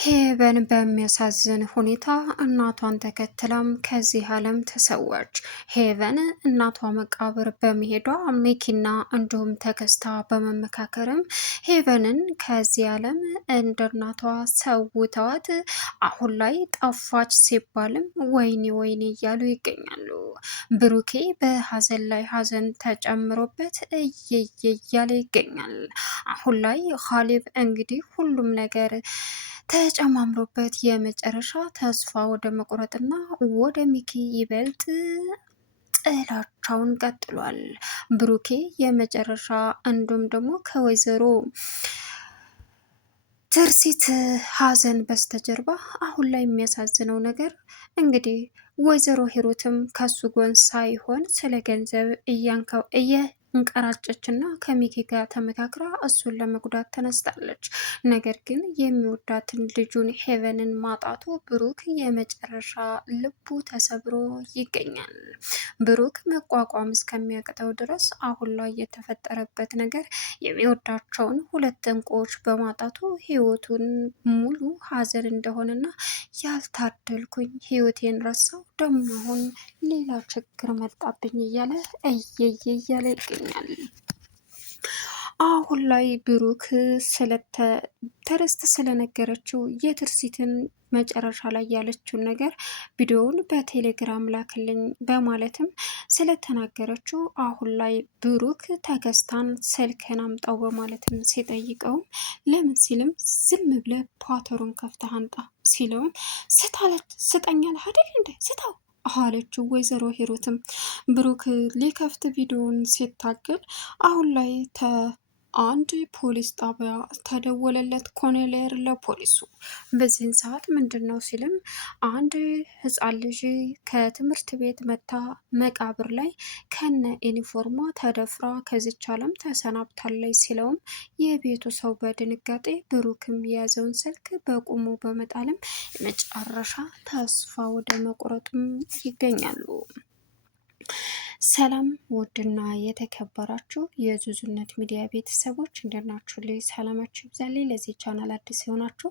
ሄቨን በሚያሳዝን ሁኔታ እናቷን ተከትላም ከዚህ ዓለም ተሰወረች። ሄቨን እናቷ መቃብር በመሄዷ ሚኪና እንዲሁም ተከስታ በመመካከርም ሄቨንን ከዚህ ዓለም እንደ እናቷ ሰውተዋት አሁን ላይ ጠፋች ሲባልም ወይኔ ወይኔ እያሉ ይገኛሉ። ብሩኬ በሀዘን ላይ ሀዘን ተጨምሮበት እየየ እያለ ይገኛል። አሁን ላይ ካሌብ እንግዲህ ሁሉም ነገር ተጨማምሮበት የመጨረሻ ተስፋ ወደ መቁረጥና ወደ ሚኪ ይበልጥ ጥላቻውን ቀጥሏል። ብሩኬ የመጨረሻ እንዲሁም ደግሞ ከወይዘሮ ትርሲት ሀዘን በስተጀርባ አሁን ላይ የሚያሳዝነው ነገር እንግዲህ ወይዘሮ ሂሩትም ከሱ ጎን ሳይሆን ስለ ገንዘብ እንቀራጨች እና ከሚኪ ጋር ተመካክራ እሱን ለመጉዳት ተነስታለች። ነገር ግን የሚወዳትን ልጁን ሄቨንን ማጣቱ ብሩክ የመጨረሻ ልቡ ተሰብሮ ይገኛል። ብሩክ መቋቋም እስከሚያቅተው ድረስ አሁን ላይ የተፈጠረበት ነገር የሚወዳቸውን ሁለት እንቁዎች በማጣቱ ህይወቱን ሙሉ ሀዘን እንደሆነና ያልታደልኩኝ ህይወቴን ረሳው ደግሞ አሁን ሌላ ችግር መጣብኝ እያለ እየየ እያለ ይገኛል። አሁን ላይ ብሩክ ተረስት ስለነገረችው የትርሲትን መጨረሻ ላይ ያለችውን ነገር ቪዲዮውን በቴሌግራም ላክልኝ በማለትም ስለተናገረችው አሁን ላይ ብሩክ ተከስታን ስልክን አምጣው በማለትም ሲጠይቀውም ለምን ሲልም ዝም ብለ ፓተሩን ከፍተህ አምጣ ሲለውም ስጠኛለህ አይደል እንደ ስታው አለችው ወይዘሮ ሂሩትም። ብሩክ ሊከፍት ቪዲዮውን ሲታገል አሁን ላይ አንድ ፖሊስ ጣቢያ ተደወለለት ኮሎኔል ለፖሊሱ። በዚህን ሰዓት ምንድን ነው ሲልም አንድ ህፃን ልጅ ከትምህርት ቤት መታ መቃብር ላይ ከነ ዩኒፎርሟ ተደፍራ ከዚች ዓለም ተሰናብታለች ሲለውም የቤቱ ሰው በድንጋጤ ብሩክም የያዘውን ስልክ በቁሙ በመጣልም የመጨረሻ ተስፋ ወደ መቁረጡም ይገኛሉ። ሰላም ውድና የተከበራችሁ የዙዙነት ሚዲያ ቤተሰቦች እንደናችሁ ልይ ሰላማችሁ ይብዛልኝ። ለዚህ ቻናል አዲስ የሆናችሁ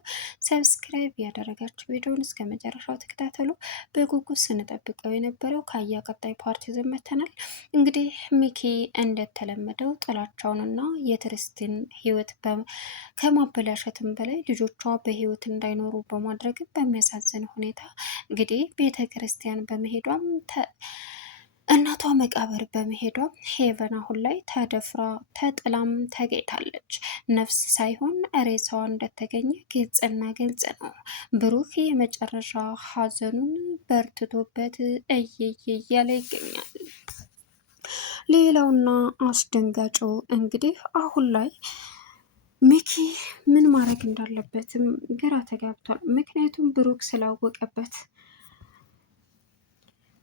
ሰብስክራይብ ያደረጋችሁ ቪዲዮውን እስከ መጨረሻው ተከታተሉ። በጉጉት ስንጠብቀው የነበረው ከአያ ቀጣይ ፓርቲ ዘመተናል። እንግዲህ ሚኪ እንደተለመደው ጥላቻውንና የትርስትን ህይወት ከማበላሸትም በላይ ልጆቿ በህይወት እንዳይኖሩ በማድረግ በሚያሳዝን ሁኔታ እንግዲህ ቤተ ክርስቲያን በመሄዷም እናቷ መቃብር በመሄዷ ሄቨን አሁን ላይ ተደፍራ ተጥላም ተገኝታለች። ነፍስ ሳይሆን ሬሳዋ እንደተገኘ ግልጽና ግልጽ ነው። ብሩክ የመጨረሻ ሀዘኑን በርትቶበት እየየ እያለ ይገኛል። ሌላውና አስደንጋጩ እንግዲህ አሁን ላይ ሚኪ ምን ማድረግ እንዳለበትም ግራ ተጋብቷል። ምክንያቱም ብሩክ ስላወቀበት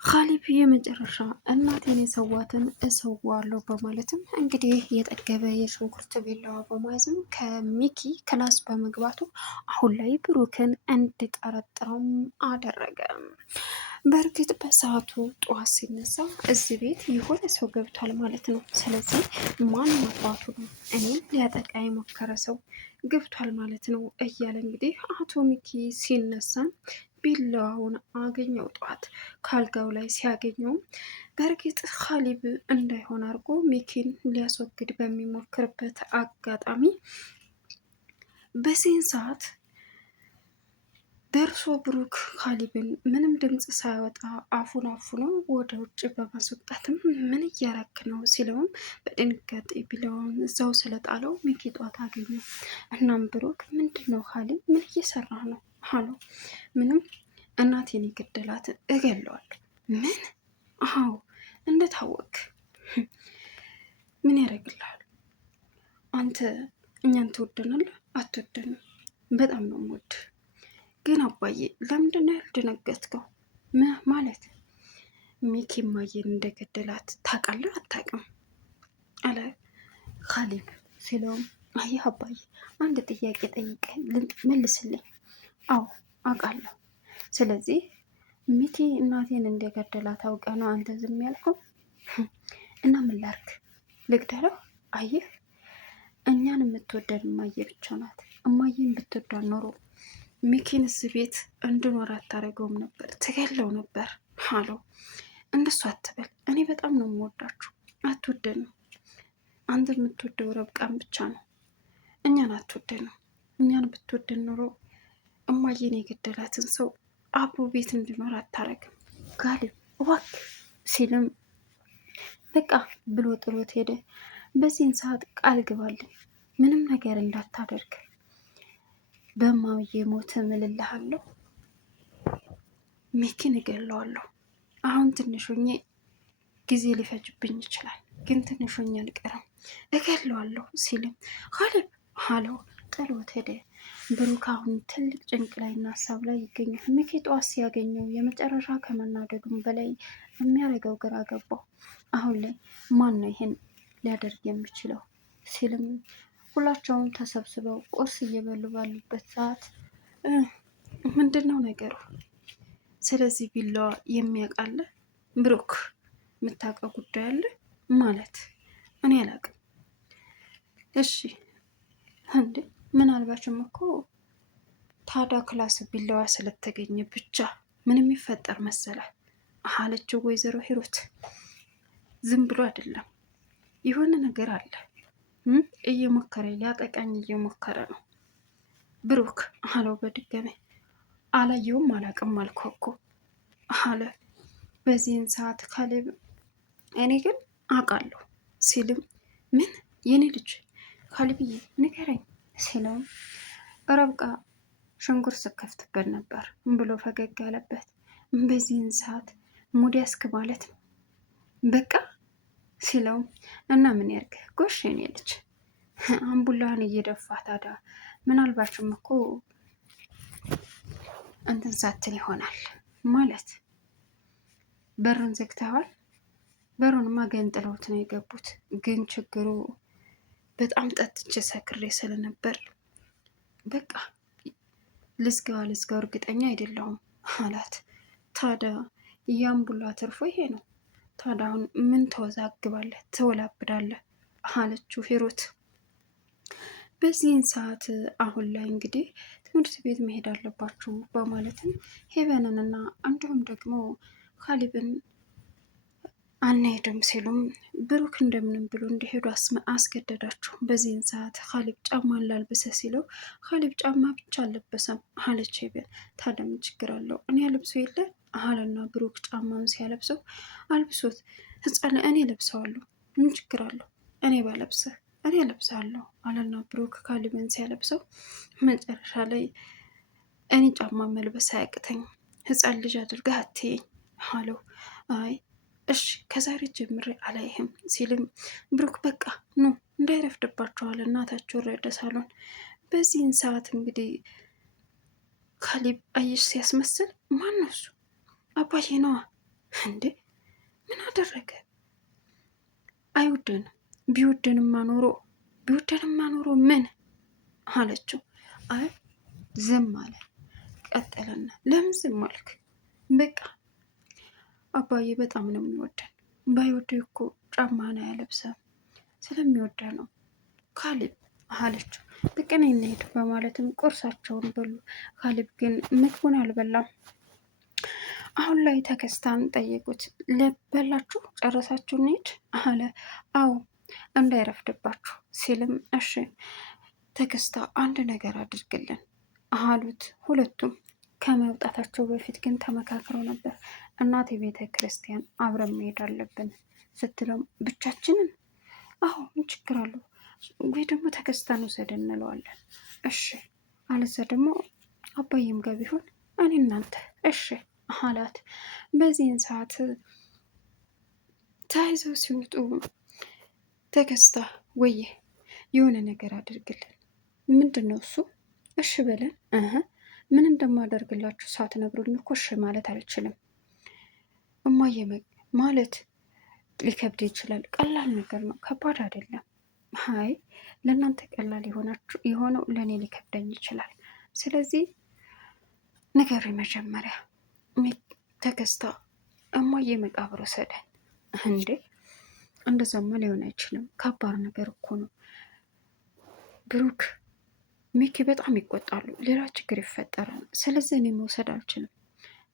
ካሌብ የመጨረሻ እናቴን የሰዋትን እሰዋለሁ በማለትም እንግዲህ የጠገበ የሽንኩርት ቢላዋ በማዘም ከሚኪ ክላስ በመግባቱ አሁን ላይ ብሩክን እንዲጠረጥረውም አደረገ። በእርግጥ በሰዓቱ ጠዋት ሲነሳ እዚህ ቤት የሆነ ሰው ገብቷል ማለት ነው። ስለዚህ ማን አባቱ ነው እኔም ሊያጠቃ የሞከረ ሰው ገብቷል ማለት ነው እያለ እንግዲህ አቶ ሚኪ ሲነሳ ቢላዋውን አገኘው። ጠዋት ካልጋው ላይ ሲያገኘውም በእርግጥ ካሌብ እንዳይሆን አድርጎ ሚኪን ሊያስወግድ በሚሞክርበት አጋጣሚ በዚህን ሰዓት ደርሶ ብሩክ ካሌብን ምንም ድምፅ ሳይወጣ አፉን አፉኖ ወደ ውጭ በማስወጣትም ምን እያረክ ነው ሲለውም በድንጋጤ ቢላዋውን እዛው ስለጣለው ሚኪ ጧት አገኘው። እናም ብሩክ ምንድን ነው ካሌብ ምን እየሰራ ነው አለው። ምንም እናቴን የገደላት እገለዋለሁ። ምን? አዎ እንደታወቅ ምን ያደርግልሃል? አንተ እኛን ትወደናለህ አትወደንም? በጣም ነው የምወድ። ግን አባዬ ለምንድን ነው ያልደነገጥከው? ማለት ሚኪ ማየን እንደገደላት ታውቃለህ አታውቅም? አለ ካሌብ ሲለውም አየህ አባዬ አንድ ጥያቄ ጠይቀህ መልስልኝ። አዎ አውቃለሁ። ስለዚህ ሚኪ እናቴን እንደገደላት አውቀህ ነው አንተ ዝም ያልከው? እና ምን ላድርግ ልግደለው? አየህ እኛን የምትወደድ እማዬ ብቻ ናት። እማዬን ብትወዳን ኖሮ ሚኪን እዚህ ቤት እንድኖር አታደርገውም ነበር፣ ትገለው ነበር አለው። እንደሱ አትበል፣ እኔ በጣም ነው የምወዳችሁ። አትወደንም። አንተ የምትወደው ረብቃን ብቻ ነው፣ እኛን አትወደንም። እኛን ብትወደን ኑሮ እማዬን የገደላትን ሰው አብሮ ቤት እንዲኖር አታረግም። ካሌብ እባክህ ሲልም በቃ ብሎ ጥሎት ሄደ። በዚህን ሰዓት ቃል ግባልኝ ምንም ነገር እንዳታደርግ በማዬ ሞት እምልልሃለሁ፣ ሚኪን እገለዋለሁ። አሁን ትንሹኜ ጊዜ ሊፈጅብኝ ይችላል፣ ግን ትንሹኜ አልቀርም፣ እገለዋለሁ ሲልም ካሌብ አለው። ጥሎት ሄደ። ብሩክ አሁን ትልቅ ጭንቅ ላይ እና ሀሳብ ላይ ይገኛል። ሚኪ ጠዋት ሲያገኘው የመጨረሻ ከመናደዱም በላይ የሚያደርገው ግራ ገባው። አሁን ላይ ማን ነው ይሄን ሊያደርግ የሚችለው ሲልም ሁላቸውም ተሰብስበው ቁርስ እየበሉ ባሉበት ሰዓት ምንድን ነው ነገሩ? ስለዚህ ቢላዋ የሚያውቃለ ብሩክ የምታውቀው ጉዳይ አለ ማለት እኔ አላውቅም። እሺ እንዴ ምናልባችም እኮ ታዲያ ክላስ ቢላዋ ስለተገኘ ብቻ ምን የሚፈጠር መሰለ አለችው ወይዘሮ ሂሩት። ዝም ብሎ አይደለም የሆነ ነገር አለ፣ እየሞከረ ሊያጠቃኝ እየሞከረ ነው ብሩክ አለው በድጋሚ። አላየውም አላውቅም አልኩህ እኮ አለ። በዚህን ሰዓት ካሌብ እኔ ግን አውቃለሁ ሲልም ምን የኔ ልጅ ካሌብዬ ንገረኝ ሲለውም ረብቃ ሽንኩርት ስከፍትበት ነበር ብሎ ፈገግ አለበት። በዚህን ሰዓት ሙድ ያስክ ማለት ነው በቃ ሲለው እና ምን ያርግ ጎሽ የኔ ልጅ አምቡላህን እየደፋ ታዲያ ምናልባችም እኮ እንትን ሳትን ይሆናል ማለት በሩን ዘግተዋል። በሩንማ ገንጥለውት ነው የገቡት። ግን ችግሩ በጣም ጠጥቼ ሰክሬ ስለነበር በቃ ልዝጋዋ እርግጠኛ አይደለሁም አላት። ታዲያ የአምቡላ ትርፎ ይሄ ነው። ታዲያ አሁን ምን ተወዛግባለህ ትወላብዳለህ አለችው ሂሩት። በዚህን ሰዓት አሁን ላይ እንግዲህ ትምህርት ቤት መሄድ አለባችሁ በማለትም ሄቨንንና እንዲሁም ደግሞ ካሌብን አንሄድም ሲሉም ብሩክ እንደምንም ብሎ እንዲሄዱ አስገደዳቸው። በዚህን ሰዓት ካሌብ ጫማ ላልብሰ ሲለው ካሌብ ጫማ ብቻ አልለበሰም አለች ሄቨን። ታዲያ ምን ችግር አለው እኔ ያለብሶ የለ አለና ብሩክ ጫማውን ሲያለብሰው አልብሶት ህፃን እኔ ለብሰዋለሁ ምን ችግር አለው እኔ ባለብስህ እኔ ለብሳለሁ አለና ብሩክ ካሌብን ሲያለብሰው መጨረሻ ላይ እኔ ጫማ መልበስ አያቅተኝ ህፃን ልጅ አድርገህ አትየኝ አለው። አይ እሺ ከዛሬ ጀምሬ አላይህም ሲልም ብሩክ በቃ ኑ እንዳይረፍድባቸዋል እናታቸው ወረደ ሳሎን። በዚህን ሰዓት እንግዲህ ካሌብ አየሽ ሲያስመስል ማን ነው እሱ? አባዬ ነዋ። እንዴ ምን አደረገ? አይወደንም። ቢወደንማ ኖሮ ምን አለችው። አይ ዝም አለ። ቀጠለና ለምን ዝም አልክ? በቃ አባዬ በጣም ነው የሚወደን። ባይወደ እኮ ጫማህን አያለብሰም ስለሚወደ ነው ካሌብ አለችው። በቃ ነይ እንሂድ በማለትም ቁርሳቸውን በሉ። ካሌብ ግን ምግቡን አልበላም። አሁን ላይ ተከስታን ጠየቁት። በላችሁ ጨረሳችሁ እንሂድ አለ። አዎ እንዳይረፍድባችሁ ሲልም እሺ ተከስታ አንድ ነገር አድርግልን አሉት። ሁለቱም ከመውጣታቸው በፊት ግን ተመካክረው ነበር። እናቴ ቤተ ክርስቲያን አብረን መሄድ አለብን ስትለም ብቻችንን? አዎ ምን ችግር አለው ወይ ደግሞ ተከስታን ውሰድ እንለዋለን። እሺ አለዛ ደግሞ አባዬም ጋር ቢሆን እኔ እናንተ እሺ አላት። በዚህን ሰዓት ተያይዘው ሲወጡ ተከስታ ወየ የሆነ ነገር አድርግልን። ምንድን ነው እሱ? እሺ በለን። ምን እንደማደርግላችሁ ሳትነግሩኝ እኮ እሺ ማለት አልችልም። እማዬ ማለት ሊከብድ ይችላል። ቀላል ነገር ነው፣ ከባድ አይደለም። አይ ለእናንተ ቀላል የሆነው ለእኔ ሊከብደኝ ይችላል። ስለዚህ ንገሩኝ መጀመሪያ። ተከስታ እማዬ መቃብር ወሰደን። እንዴ እንደዛማ ሊሆን አይችልም፣ ከባድ ነገር እኮ ነው ብሩክ። ሚኪ በጣም ይቆጣሉ። ሌላ ችግር ይፈጠራል። ስለዚህ እኔ መውሰድ አልችልም።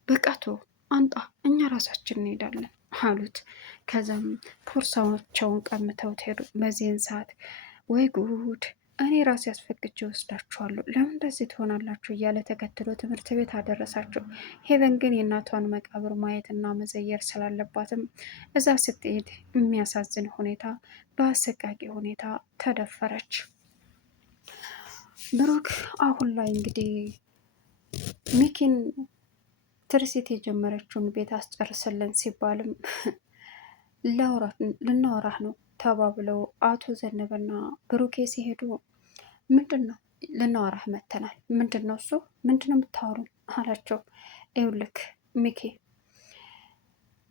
በቃ ቶ አንጣ፣ እኛ ራሳችን እንሄዳለን አሉት። ከዛም ፖርሳቸውን ቀምተውት ሄዱ። በዚህን ሰዓት ወይ ጉድ፣ እኔ ራሴ አስፈቅጄ ወስዳችኋለሁ፣ ለምን እንደዚህ ትሆናላችሁ እያለ ተከትሎ ትምህርት ቤት አደረሳቸው። ሄቨን ግን የእናቷን መቃብር ማየትና መዘየር ስላለባትም እዛ ስትሄድ የሚያሳዝን ሁኔታ፣ በአሰቃቂ ሁኔታ ተደፈረች። ብሩክ አሁን ላይ እንግዲህ ሚኪን ትርሲት የጀመረችውን ቤት አስጨርስልን ሲባልም ልናወራህ ነው ተባብለው አቶ ዘነበና ብሩኬ ሲሄዱ ምንድን ነው ልናወራህ መተናል። ምንድን ነው እሱ? ምንድን ነው የምታወሩን አላቸው። ይኸውልህ ሚኪ፣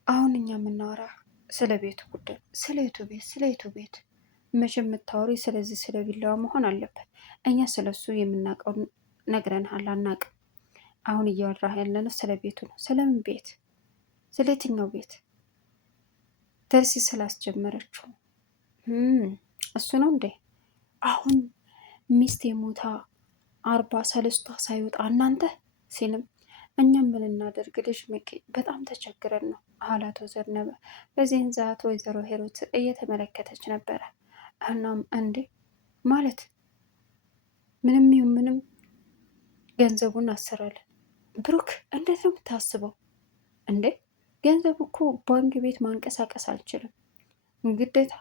አሁን እኛ የምናወራ ስለ ቤቱ ጉዳይ፣ ስለ የቱ ቤት መቼ የምታወሪ? ስለዚህ ስለ ቪላዋ መሆን አለበት። እኛ ስለ እሱ የምናውቀው ነግረንሃል፣ አናውቅም። አሁን እያወራህ ያለነው ስለ ቤቱ ነው። ስለምን ቤት? ስለ የትኛው ቤት? ደርሲ ስላስጀመረችው እሱ ነው እንዴ? አሁን ሚስቴ ሞታ 40 ሳይወጣ እናንተ ሲልም እኛም ምን እናደርግ ልጅ ሚኪ በጣም ተቸግረን ነው አላቶ ዘነበ። በዚህን ሰዓት ወይዘሮ ሄሮት እየተመለከተች ነበረ። እናም እንዴ ማለት ምንም ይሁን ምንም ገንዘቡን አሰራለን። ብሩክ እንዴት ነው የምታስበው እንዴ? ገንዘቡ እኮ ባንክ ቤት ማንቀሳቀስ አልችልም፣ ግዴታ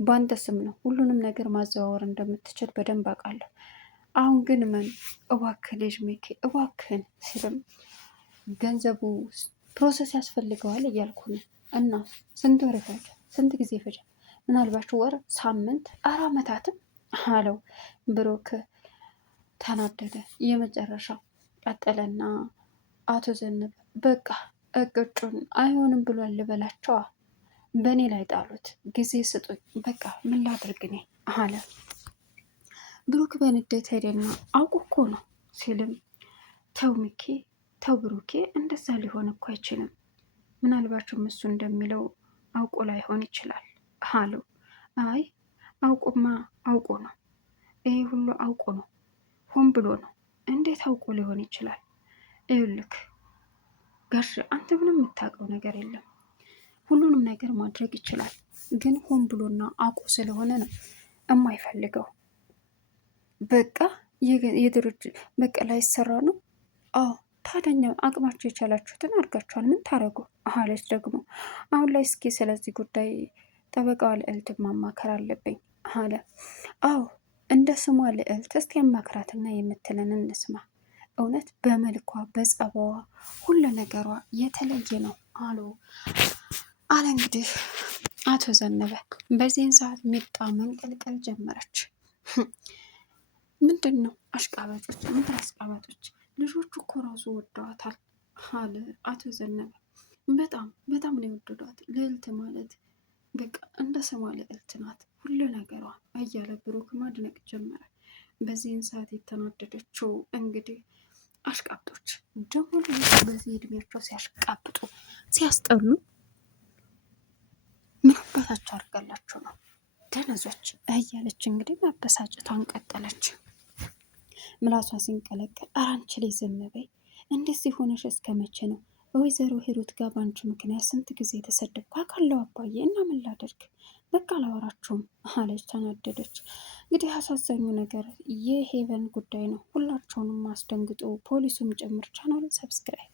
በአንተ ስም ነው። ሁሉንም ነገር ማዘዋወር እንደምትችል በደንብ አውቃለሁ። አሁን ግን ምን እባክህ ልጅ ሚኪ እባክህን ሲልም ገንዘቡ ፕሮሰስ ያስፈልገዋል እያልኩ ነው። እና ስንት ወር ይፈጃል? ስንት ጊዜ ይፈጃል? ምናልባት ወር፣ ሳምንት፣ አመታትም አለው። ብሩክ ተናደደ። የመጨረሻው ቀጠለና አቶ ዘነበ በቃ እቅጩን አይሆንም ብሏል ልበላቸዋ፣ በእኔ ላይ ጣሉት፣ ጊዜ ስጡኝ፣ በቃ ምን ላድርግ እኔ አለ። ብሩክ በንዴት ሄደና አውቁ እኮ ነው ሲልም ተው ሚኪ ተው ብሩኬ፣ እንደዛ ሊሆን እኮ አይችልም። ምናልባችሁም እሱ እንደሚለው አውቆ ላይሆን ይችላል አለው። አይ አውቆማ አውቆ ነው፣ ይሄ ሁሉ አውቆ ነው፣ ሆን ብሎ ነው። እንዴት አውቆ ሊሆን ይችላል? ይኸውልህ ጋሽ አንተ ምንም የምታውቀው ነገር የለም። ሁሉንም ነገር ማድረግ ይችላል፣ ግን ሆን ብሎና አውቆ ስለሆነ ነው የማይፈልገው። በቃ የድርጅት በቃ ላይሰራ ነው። አዎ ታደኛ አቅማቸው የቻላችሁትን አድርጋችኋል፣ ምን ታደርጉ አለች። ደግሞ አሁን ላይ እስኪ ስለዚህ ጉዳይ ጠበቃዋ ልዕልትን ማማከር አለብኝ አለ። አዎ እንደ ስሟ ልዕልት፣ እስቲ ያማክራትና የምትለን እንስማ። እውነት በመልኳ በጸባዋ ሁሉ ነገሯ የተለየ ነው አለ እንግዲህ አቶ ዘነበ። በዚህን ሰዓት ሚጣ መንቀልቀል ጀመረች። ምንድን ነው አሽቃባጮች? ምንድን አሽቃባጮች? ልጆቹ እኮ ራሱ ወደዋታል አለ አቶ ዘነበ። በጣም በጣም ነው የወደዷት። ልዕልት ማለት በቃ እንደ ስሟ ልዕልት ናት ሁሉ ነገሯ እያለ ብሩክ ማድነቅ ጀመረ። በዚህን ሰዓት የተናደደችው እንግዲህ አሽቃብጦች ደግሞ በዚህ እድሜያቸው ሲያሽቃብጡ ሲያስጠሉ ምን አባታቸው አድርጋላቸው ነው ደነዞች እያለች እንግዲህ መበሳጨቷን ቀጠለች። ምላሷ ሲንቀለቀል አራንች ላይ ዝም በይ፣ እንደዚህ ሆነሽ እስከ መቼ ነው? ወይዘሮ ሂሩት ጋር ባንቺ ምክንያት ስንት ጊዜ የተሰደብኩ አውቃለሁ አባዬ፣ እና ምን ላደርግ በቃ አላወራችሁም አለች። ተናደደች። እንግዲህ አሳዛኙ ነገር የሄቨን ጉዳይ ነው። ሁላቸውንም አስደንግጦ ፖሊሱም ጭምር። ቻናሉን ሰብስክራይብ